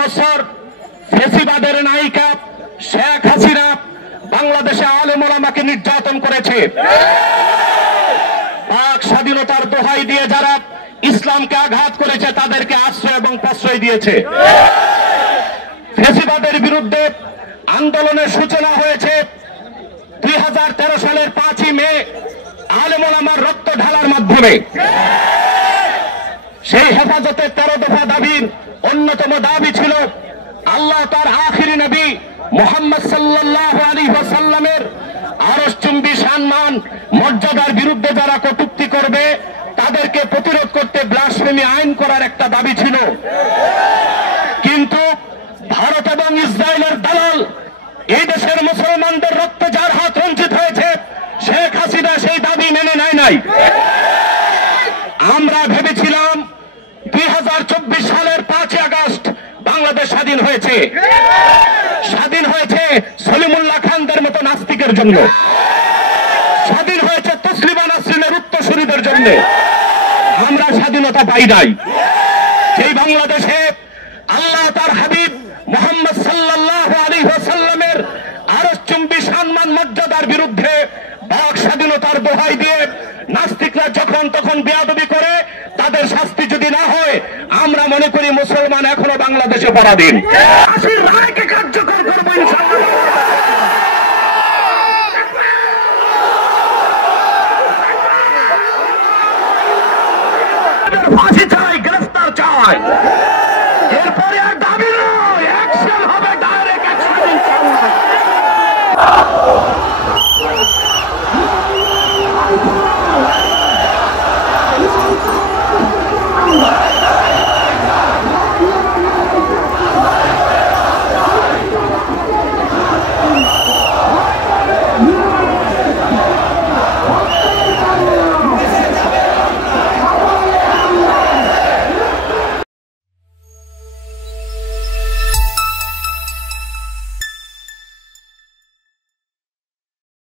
বছর ফেসিবাদের নায়িকা শেখ হাসিনা বাংলাদেশে আলেম ওলামাকে নির্যাতন করেছে। পাক স্বাধীনতার দোহাই দিয়ে যারা ইসলামকে আঘাত করেছে তাদেরকে আশ্রয় এবং প্রশ্রয় দিয়েছে। ফেসিবাদের বিরুদ্ধে আন্দোলনের সূচনা হয়েছে 2013 সালের 5ই মে আলেম ওলামার রক্ত ঢালার মাধ্যমে। সেই হেফাজতের 13 দফা দাবির অন্যতম দাবি ছিল আল্লাহ তার আখিরি নবী মুহাম্মদ সাল্লাল্লাহু আলাইহি ওয়াসাল্লামের আরশচুম্বী সম্মান মর্যাদার বিরুদ্ধে যারা কটূক্তি করবে তাদেরকে প্রতিরোধ করতে ব্লাসফেমি আইন করার একটা দাবি ছিল। কিন্তু ভারত এবং ইসরায়েলের দালাল এই দেশের মুসলমানদের রক্তে যার হাত রঞ্জিত হয়েছে শেখ হাসিনা সেই দাবি মেনে নেয় নাই। আমরা ভেবেছিলাম 2024 সালের 5ই আগস্ট বাংলাদেশ স্বাধীন হয়েছে। স্বাধীন হয়েছে সলিমুল্লাহ খানদের মতো নাস্তিকের জন্য, স্বাধীন হয়েছে তসলিমা নাসরিনের উত্তরসূরিদের জন্য। আমরা স্বাধীনতা পাই নাই। সেই বাংলাদেশে আল্লাহ তার হাবিব মুহাম্মদ সাল্লাল্লাহু আলাইহি ওয়াসাল্লামের আরশচুম্বী সম্মান মর্যাদার বিরুদ্ধে বাক স্বাধীনতার দোহাই দিয়ে নাস্তিকরা যখন তখন বেয়াদবি করে তাদের শাস্তি যদি না হয় আমরা মনে করি মুসলমান এখনো বাংলাদেশে পরাধীন। ফাঁসির রায়কে কার্যকর করবো ইনশাআল্লাহ। ফাঁসি চাই, গ্রেফতার চাই।